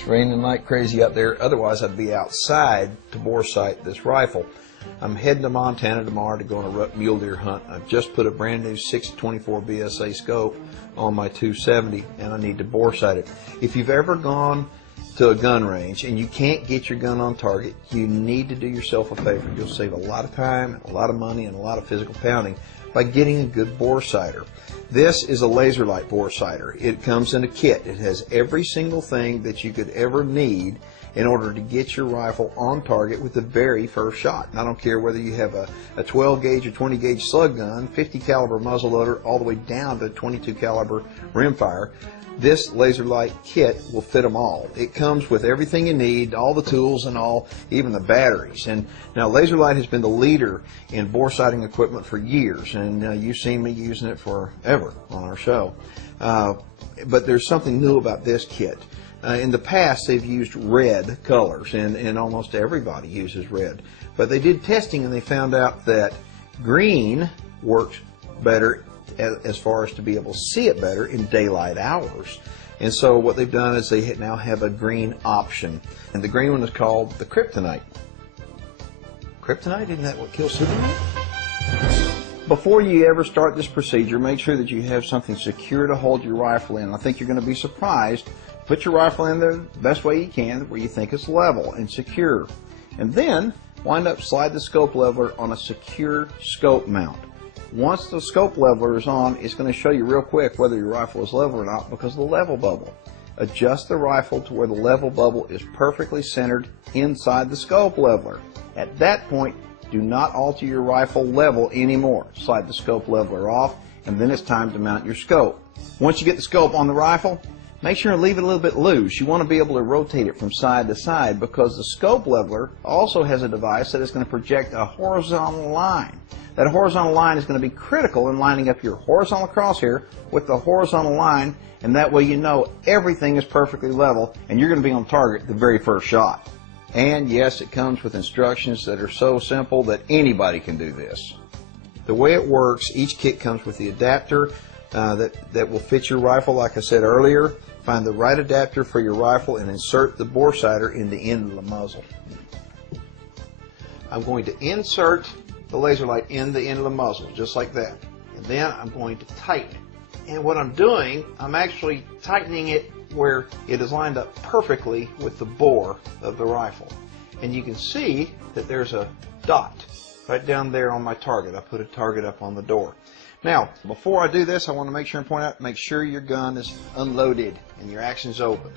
It's raining like crazy out there, otherwise I'd be outside to bore sight this rifle. I'm heading to Montana tomorrow to go on a mule deer hunt. I've just put a brand new 624 BSA scope on my 270 and I need to bore sight it. If you've ever gone to a gun range and you can't get your gun on target, you need to do yourself a favor. You'll save a lot of time, a lot of money, and a lot of physical pounding by getting a good bore sighter. This is a LaserLyte bore sighter. It comes in a kit. It has every single thing that you could ever need in order to get your rifle on target with the very first shot. And I don't care whether you have a 12 gauge or 20 gauge slug gun, 50 caliber muzzle loader, all the way down to 22 caliber rimfire. This LaserLyte kit will fit them all. It comes with everything you need, all the tools and all, even the batteries. And now LaserLyte has been the leader in bore sighting equipment for years, and you've seen me using it forever on our show. But there's something new about this kit. In the past, they've used red colors, and almost everybody uses red. But they did testing, and they found out that green works better as far as to be able to see it better in daylight hours. And so what they've done is they now have a green option. And the green one is called the Kryptonite. Kryptonite? Isn't that what kills Superman? Before you ever start this procedure, make sure that you have something secure to hold your rifle in. I think you're going to be surprised. Put your rifle in there the best way you can, where you think it's level and secure. And then wind up, slide the scope leveler on a secure scope mount. Once the scope leveler is on, it's going to show you real quick whether your rifle is level or not because of the level bubble. Adjust the rifle to where the level bubble is perfectly centered inside the scope leveler. At that point, do not alter your rifle level anymore. Slide the scope leveler off, and then it's time to mount your scope. Once you get the scope on the rifle, make sure and leave it a little bit loose. You want to be able to rotate it from side to side because the scope leveler also has a device that is going to project a horizontal line. That horizontal line is going to be critical in lining up your horizontal crosshair with the horizontal line, and that way you know everything is perfectly level and you're going to be on target the very first shot. And yes, it comes with instructions that are so simple that anybody can do this. The way it works, each kit comes with the adapter that will fit your rifle, like I said earlier. Find the right adapter for your rifle and insert the bore sighter in the end of the muzzle. I'm going to insert the LaserLyte in the end of the muzzle, just like that. And then I'm going to tighten it. And what I'm doing, I'm actually tightening it where it is lined up perfectly with the bore of the rifle. And you can see that there's a dot right down there on my target. I put a target up on the door. Now, before I do this, I want to make sure and point out, make sure your gun is unloaded and your action's open.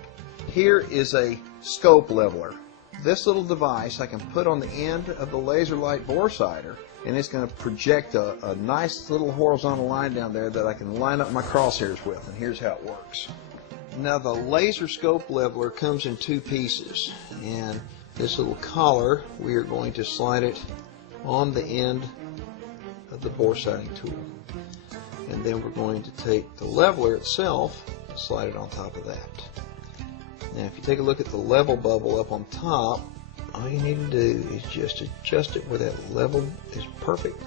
Here is a scope leveler. This little device I can put on the end of the LaserLyte bore sighter, and it's going to project a nice little horizontal line down there that I can line up my crosshairs with, and here's how it works. Now the laser scope leveler comes in two pieces, and this little collar, we are going to slide it on the end of the bore sighting tool. And then we're going to take the leveler itself and slide it on top of that. Now if you take a look at the level bubble up on top, all you need to do is just adjust it where that level is perfect.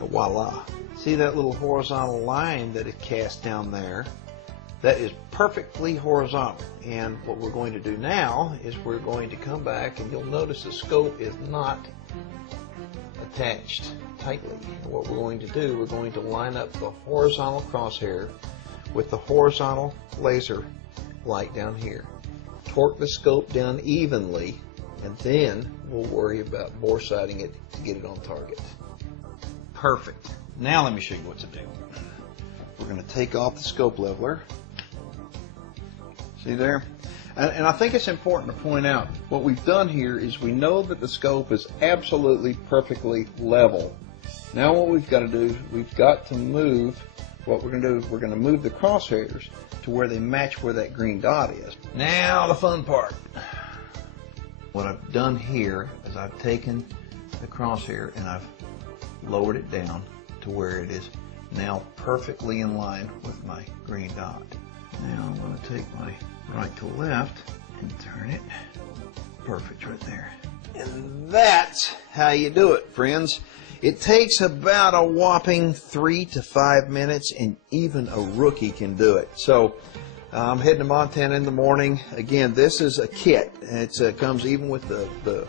And voila. See that little horizontal line that it casts down there? That is perfectly horizontal. And what we're going to do now is we're going to come back, and you'll notice the scope is not attached tightly. And what we're going to do, we're going to line up the horizontal crosshair with the horizontal laser light down here. Torque the scope down evenly, and then we'll worry about bore sighting it to get it on target. Perfect. Now let me show you what to do. We're going to take off the scope leveler. See there? And I think it's important to point out, what we've done here is we know that the scope is absolutely perfectly level. Now what we've got to do is we've got to move, what we're going to do is we're going to move the crosshairs to where they match where that green dot is. Now the fun part. What I've done here is I've taken the crosshair and I've lowered it down to where it is now perfectly in line with my green dot. Now I'm going to take my right to left and turn it. Perfect right there. And that's how you do it, friends. It takes about a whopping 3 to 5 minutes, and even a rookie can do it. So I'm heading to Montana in the morning. Again, this is a kit. It comes even with the